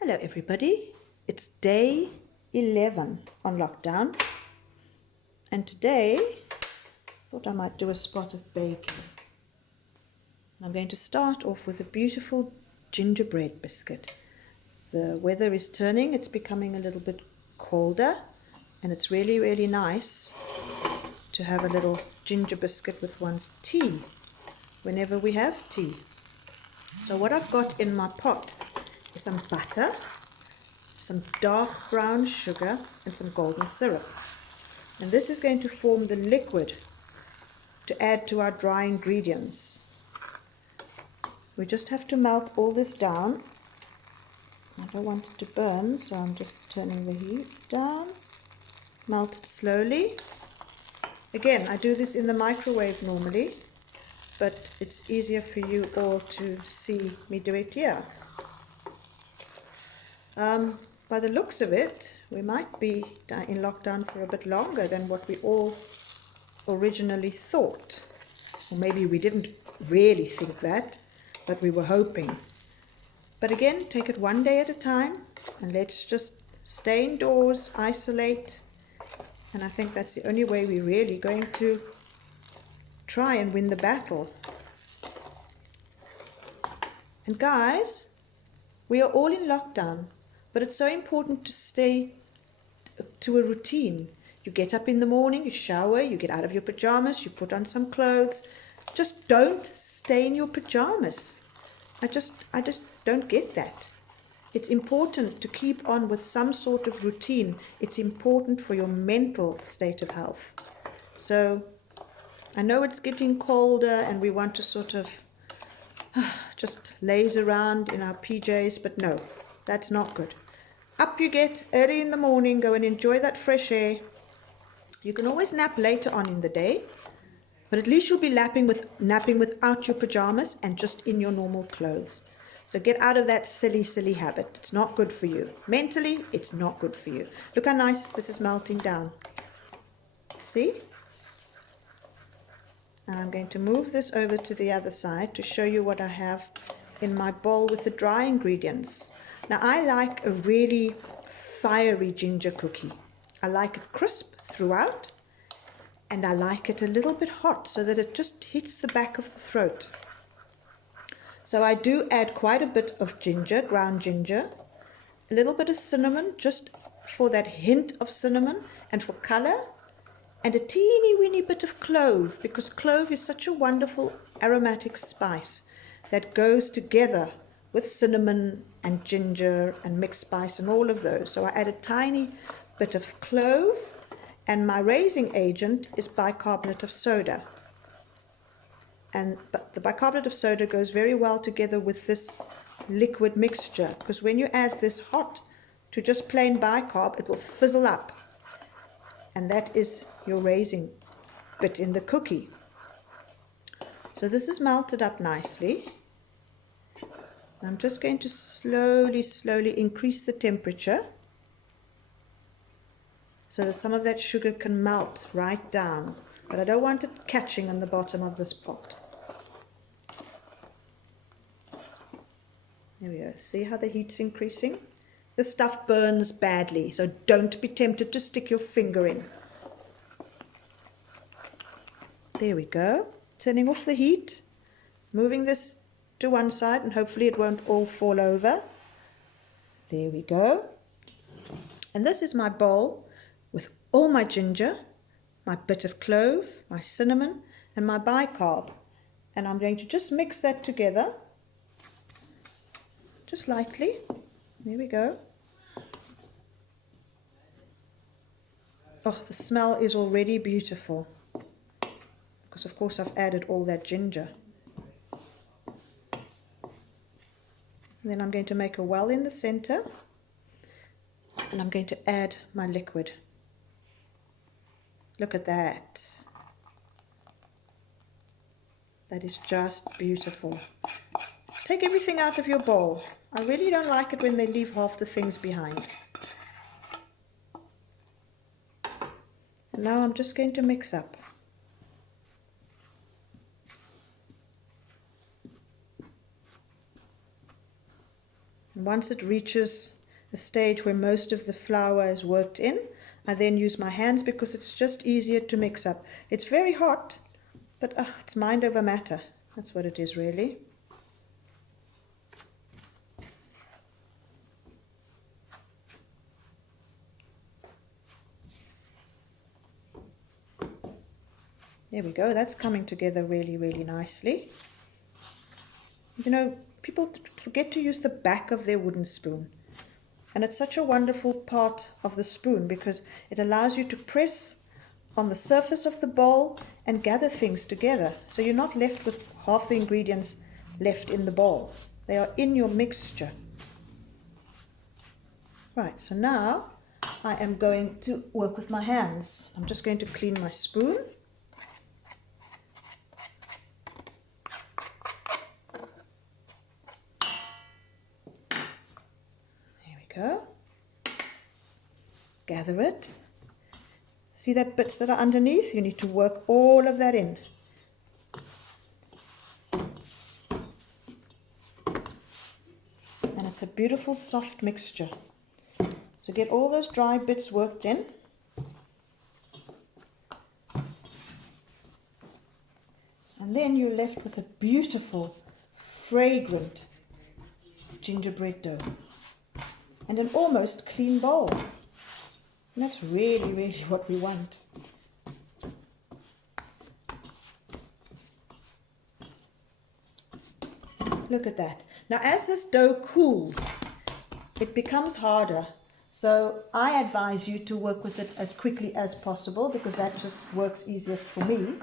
Hello everybody, it's day 11 on lockdown, and today I thought I might do a spot of bacon. I'm going to start off with a beautiful gingerbread biscuit. The weather is turning, it's becoming a little bit colder, and it's really nice to have a little ginger biscuit with one's tea whenever we have tea. So what I've got in my pot is some butter, some dark brown sugar and some golden syrup, and this is going to form the liquid to add to our dry ingredients. We just have to melt all this down. I don't want it to burn, so I'm just turning the heat down. Melt it slowly. Again, I do this in the microwave normally, but it's easier for you all to see me do it here. By the looks of it, we might be in lockdown for a bit longer than what we all originally thought. Or maybe we didn't really think that, but we were hoping. But again, take it one day at a time, and let's just stay indoors, isolate, and I think that's the only way we're really going to try and win the battle. And guys, we are all in lockdown. But it's so important to stay to a routine. You get up in the morning, you shower, you get out of your pajamas, you put on some clothes. Just don't stay in your pajamas. I just don't get that. It's important to keep on with some sort of routine. It's important for your mental state of health. So I know it's getting colder and we want to sort of just laze around in our PJs, but no. That's not good. Up you get early in the morning, go and enjoy that fresh air. You can always nap later on in the day, but at least you'll be napping without your pajamas and just in your normal clothes. So get out of that silly habit. It's not good for you. Mentally, it's not good for you. Look how nice this is melting down. See? And I'm going to move this over to the other side to show you what I have in my bowl with the dry ingredients. Now, I like a really fiery ginger cookie. I like it crisp throughout, and I like it a little bit hot so that it just hits the back of the throat. So I do add quite a bit of ginger, ground ginger, a little bit of cinnamon, just for that hint of cinnamon and for color, and a teeny weeny bit of clove, because clove is such a wonderful aromatic spice that goes together with cinnamon and ginger and mixed spice and all of those. So I add a tiny bit of clove, and my raising agent is bicarbonate of soda. But the bicarbonate of soda goes very well together with this liquid mixture, because when you add this hot to just plain bicarb, it will fizzle up. And that is your raising bit in the cookie. So this is melted up nicely. I'm just going to slowly increase the temperature so that some of that sugar can melt right down. But I don't want it catching on the bottom of this pot. There we go. See how the heat's increasing? This stuff burns badly, so don't be tempted to stick your finger in. There we go. Turning off the heat, moving this to one side, and hopefully it won't all fall over. There we go. And this is my bowl with all my ginger, my bit of clove, my cinnamon, and my bicarb. And I'm going to just mix that together, just lightly. There we go. Oh, the smell is already beautiful, because of course I've added all that ginger. And then I'm going to make a well in the center, and I'm going to add my liquid. Look at that. That is just beautiful. Take everything out of your bowl. I really don't like it when they leave half the things behind. And now I'm just going to mix up. And once it reaches a stage where most of the flour is worked in, I then use my hands because it's just easier to mix up. It's very hot, but it's mind over matter. That's what it is really. There we go, that's coming together really, really nicely. You know, people forget to use the back of their wooden spoon. And it's such a wonderful part of the spoon because it allows you to press on the surface of the bowl and gather things together. So you're not left with half the ingredients left in the bowl. They are in your mixture. Right, so now I am going to work with my hands. I'm just going to clean my spoon. Go. Gather it. See that bits that are underneath? You need to work all of that in. And it's a beautiful soft mixture. So get all those dry bits worked in. And then you're left with a beautiful, fragrant gingerbread dough. And an almost clean bowl. And that's really, really what we want. Look at that. Now as this dough cools, it becomes harder. So I advise you to work with it as quickly as possible because that just works easiest for me.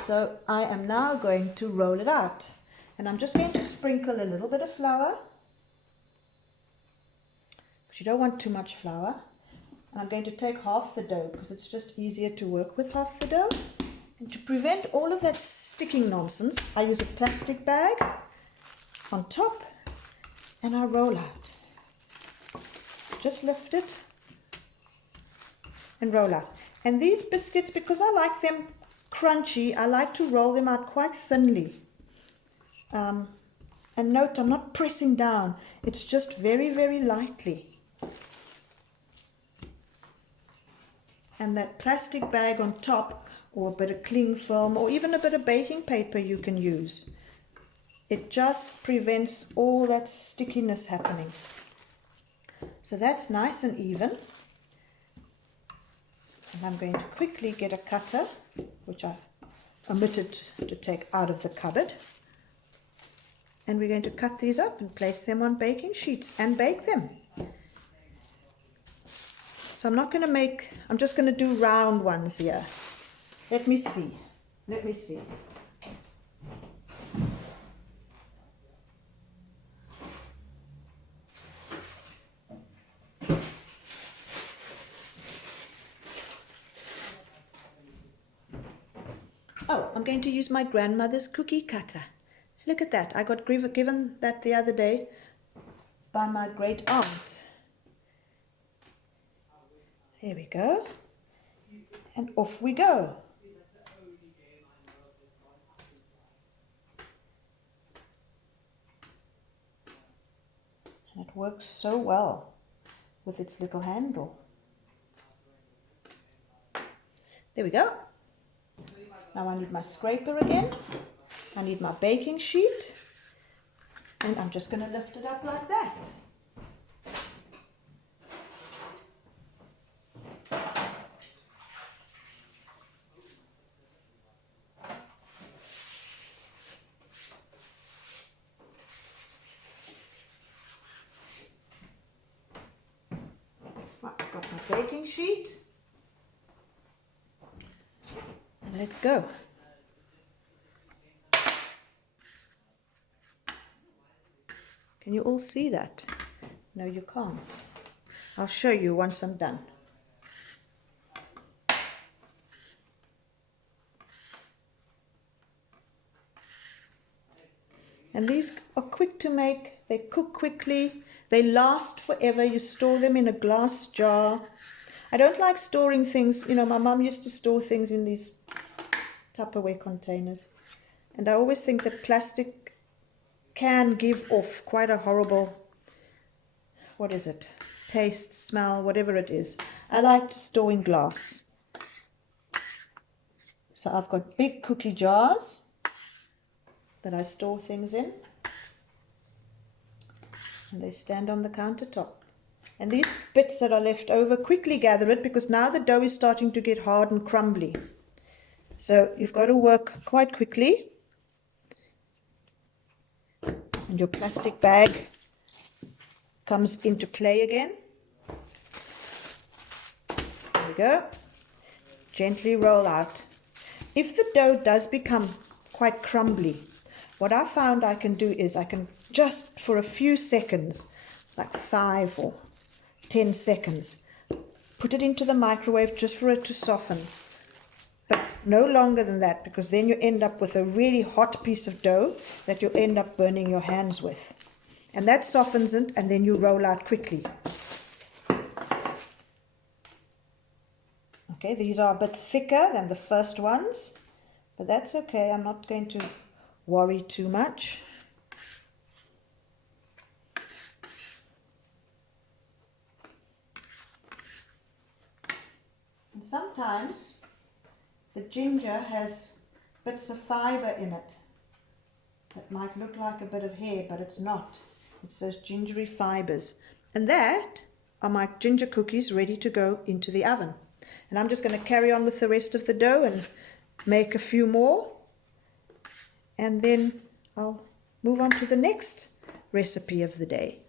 So I am now going to roll it out. And I'm just going to sprinkle a little bit of flour. You don't want too much flour. And I'm going to take half the dough because it's just easier to work with half the dough. And to prevent all of that sticking nonsense, I use a plastic bag on top and I roll out. Just lift it and roll out. And these biscuits, because I like them crunchy, I like to roll them out quite thinly. And note, I'm not pressing down. It's just very, very lightly. And that plastic bag on top, or a bit of cling film, or even a bit of baking paper you can use. It just prevents all that stickiness happening. So that's nice and even. And I'm going to quickly get a cutter, which I omitted to take out of the cupboard. And we're going to cut these up and place them on baking sheets and bake them. So I'm not going to make, I'm just going to do round ones here. Let me see. Oh, I'm going to use my grandmother's cookie cutter. Look at that. I got given that the other day by my great aunt. There we go. And off we go. And it works so well with its little handle. There we go. Now I need my scraper again. I need my baking sheet. And I'm just going to lift it up like that. I've got my baking sheet. And let's go. Can you all see that? No, you can't. I'll show you once I'm done. And these are quick to make. They cook quickly. They last forever. You store them in a glass jar. I don't like storing things. You know, my mum used to store things in these Tupperware containers. And I always think that plastic can give off quite a horrible, what is it, taste, smell, whatever it is. I like to store in glass. So I've got big cookie jars that I store things in, and they stand on the countertop. And these bits that are left over, quickly gather it, because now the dough is starting to get hard and crumbly. So you've got to work quite quickly. And your plastic bag comes into play again. There we go. Gently roll out. If the dough does become quite crumbly, what I found I can do is I can just for a few seconds, like 5 or 10 seconds, put it into the microwave just for it to soften. But no longer than that, because then you end up with a really hot piece of dough that you'll end up burning your hands with. And that softens it, and then you roll out quickly. Okay, these are a bit thicker than the first ones, but that's okay. I'm not going to worry too much. And sometimes the ginger has bits of fiber in it that might look like a bit of hair, but it's not. It's those gingery fibers. And that are my ginger cookies ready to go into the oven. And I'm just going to carry on with the rest of the dough and make a few more. And then I'll move on to the next recipe of the day.